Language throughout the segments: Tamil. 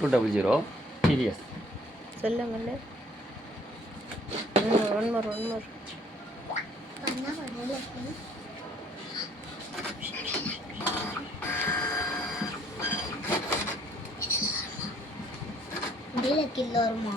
200 TVS. சொல்லுங்க. ஒன் மோர் கிலோ வருமா?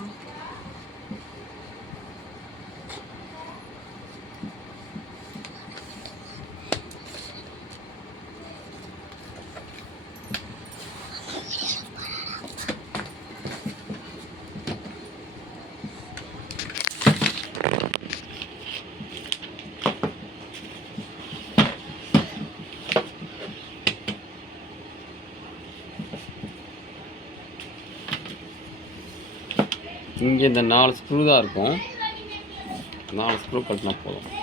இங்கே இந்த 4 ஸ்க்ரூ தான் இருக்கும். 4 ஸ்க்ரூ கட்டினா போதும்.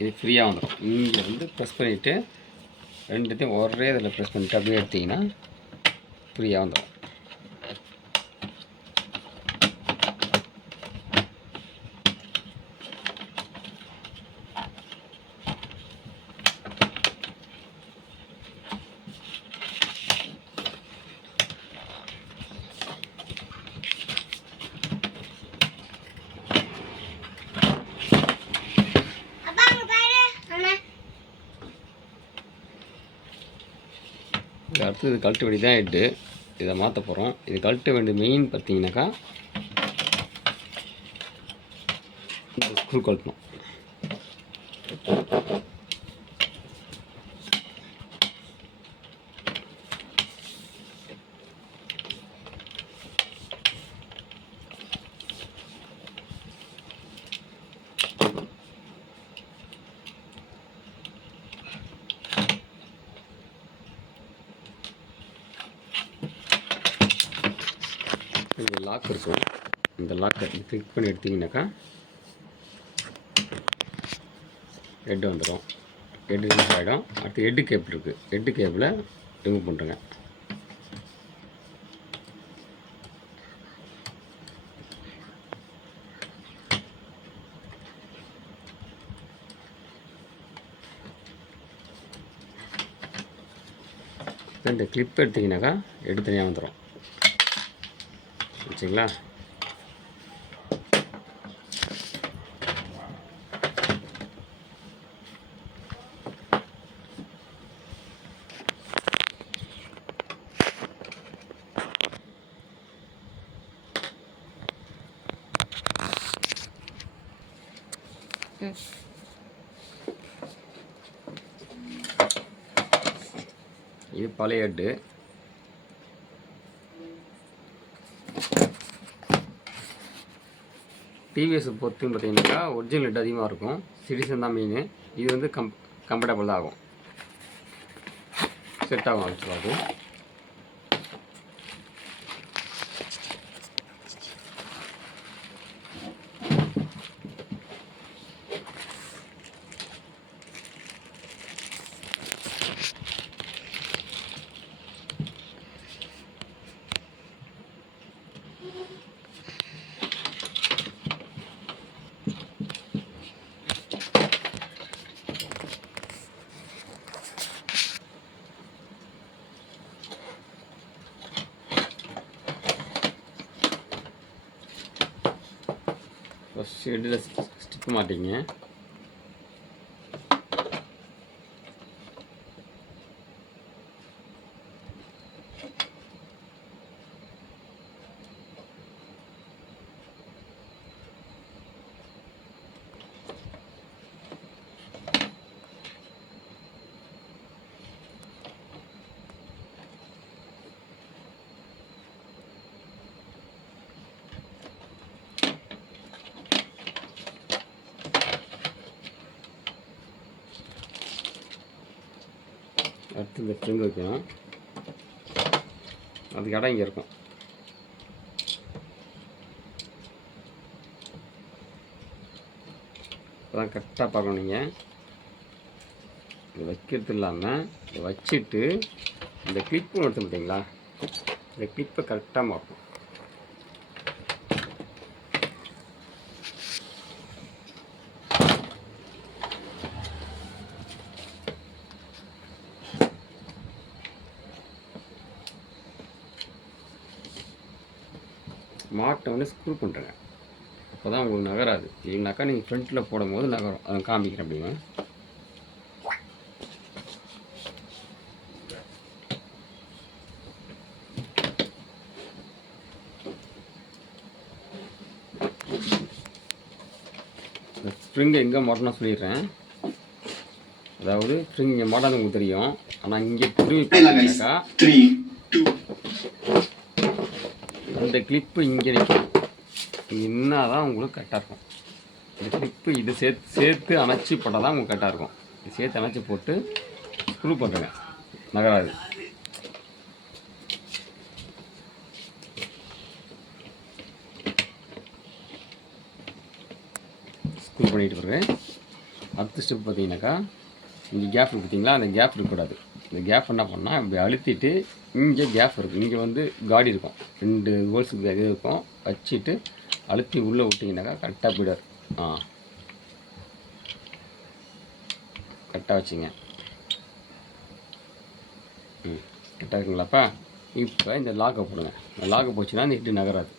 இது ஃப்ரீயாக வந்துடும். இங்கே வந்து ப்ரெஸ் பண்ணிவிட்டு ரெண்டுத்தையும் ஒரே இதில் ப்ரெஸ் பண்ணிவிட்டு அப்படியே எடுத்திங்கன்னா ஃப்ரீயாக வந்துடும். அடுத்து இது கழட்ட வேண்டிய தான் ஹெட்டு. இதை மாற்ற போகிறோம். இது கழட்ட வேண்டிய மெயின் பார்த்தீங்கன்னாக்கா இந்த ஸ்க்ரூ கழட்டணும். இந்த லாக் இருக்கும். இந்த லாக்கை கிளிக் பண்ணி எடுத்திங்கனாக்கா ஹெட்டு வந்துடும். ஹெட்டு ரிமூவ் ஆகிடும். அடுத்து ஹெட்டு கேபிள் இருக்குது. ஹெட்டு கேபிளை ரிமூவ் பண்ணுறேங்க. இந்த கிளிப் எடுத்திங்கனாக்கா ஹெட்டு தனியாக வந்துடும். வச்சுங்களா? இது பழைய ஹெட்டு. டிவிஎஸ் பொறுத்து பார்த்தீங்கன்னாக்கா ஒரிஜினல் ஹெட் அதிகமாக இருக்கும். சிட்டிசன் தான் மெயின். இது வந்து கம்ஃபர்டபுள் தான் ஆகும், செட் ஆகும். ஆக்சுவலாக ஃபஸ்ட்டு ஹெட்டில் ஸ்டிப் மாட்டிங்க. அடுத்து இந்த ஸ்ப்ரிங் வைக்கணும். அதுக்கு இடம் இங்கே இருக்கும். அதான் கரெக்டாக பார்க்கணும். நீங்கள் இது வைக்கிறது இல்லாமல் இதை வச்சுட்டு இந்த கிளிப்பு எடுத்து பார்த்தீங்களா, இந்த கிளிப்பை கரெக்டாக பார்க்கணும். மாட்டை வந்து ஸ்க்ரூ பண்ணுறேங்க. அப்போ தான் உங்களுக்கு நகராது. இல்லைனாக்கா நீங்கள் ஃப்ரண்ட்டில் போடும் போது நகரும். அதை காமிக்கிறேன் அப்படிங்க. இந்த ஸ்ப்ரிங்கை எங்கே மாட்டணும் சொல்லிடுறேன். அதாவது ஸ்ப்ரிங் இங்கே மாட்டாது உங்களுக்கு தெரியும். ஆனால் இங்கே திரும்பி பார்த்தீங்கன்னாக்கா இந்த கிளிப்பு இங்கே நிற்கும். என்ன தான் உங்களுக்கு கரெக்டாக இருக்கும். இந்த கிளிப்பு இது சேர்த்து அணைச்சி போட்டால் தான் உங்களுக்கு கரெக்டாக இருக்கும். இது சேர்த்து அணைச்சி போட்டு ஸ்க்ரூ பண்ணுறேங்க, நகராது. ஸ்க்ரூ பண்ணிட்டு பிறகு அடுத்த ஸ்டெப் பார்த்தீங்கன்னாக்கா இங்கே கேப் இருக்குது பார்த்தீங்களா, அந்த கேப் இருக்கக்கூடாது. இந்த கேப் என்ன பண்ணால் இப்படி அழுத்திட்டு இங்கே கேப் இருக்குது. இங்கே வந்து காடி இருக்கும், 2 ஹோல்ஸுக்கு இது இருக்கும். வச்சுட்டு அழுத்தி உள்ளே விட்டிங்கனாக்கா கரெக்டாக போய்டார். கரெக்டாக வச்சுங்க. கரெக்டாக இருக்குங்களாப்பா. இப்போ இந்த லாக்கை போடுங்க. இந்த லாக்கை போச்சுன்னா இந்த ஹெட்டு நகராது.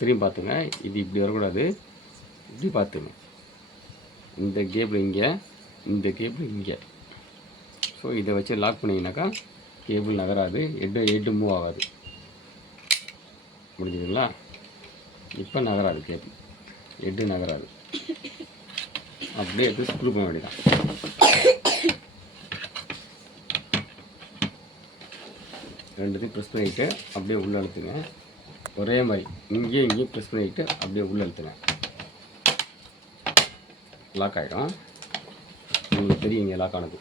திரும்பி பார்த்துங்க. இது இப்படி வரக்கூடாது, இப்படி பார்த்துங்க. இந்த கேபிள் இங்கே, இந்த கேபிள் இங்கே. ஸோ இதை வச்சு லாக் பண்ணிங்கனாக்கா கேபிள் நகராது, ஹெட்டு மூவ் ஆகாது. முடிஞ்சுதுங்களா? இப்போ நகராது கேபிள், ஹெட்டு நகராது. அப்படியே எடுத்து ஸ்க்ரூ பண்ண வேண்டியதான். ரெண்டுத்தையும் ப்ரெஸ் பண்ணிவிட்டு அப்படியே உள்ளே அழுத்துங்க. ஒரே மாதிரி இங்கேயும் ப்ரெஸ் பண்ணிவிட்டு அப்படியே உள்ளே அழுத்துங்க. லாக் ஆகிடும். உங்களுக்கு தெரியுங்க லாக் ஆனது.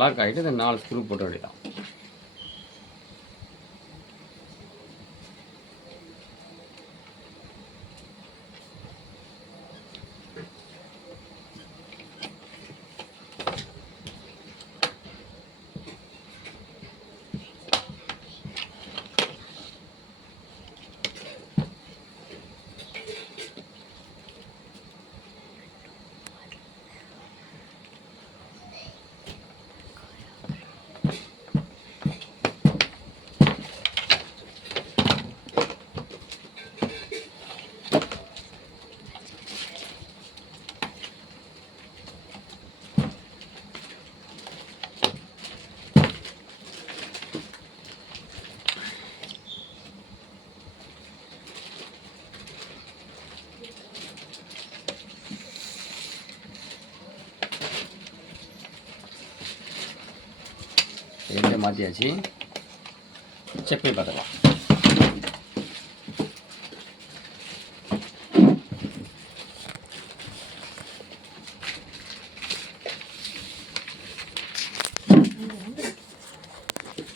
லாக் ஆகிட்டு இந்த 4 ஸ்க்ரூ போட்ட வேண்டியதான். ரெண்டே மாற்றியாச்சு. செக் பண்ணி பார்த்துக்கலாம்.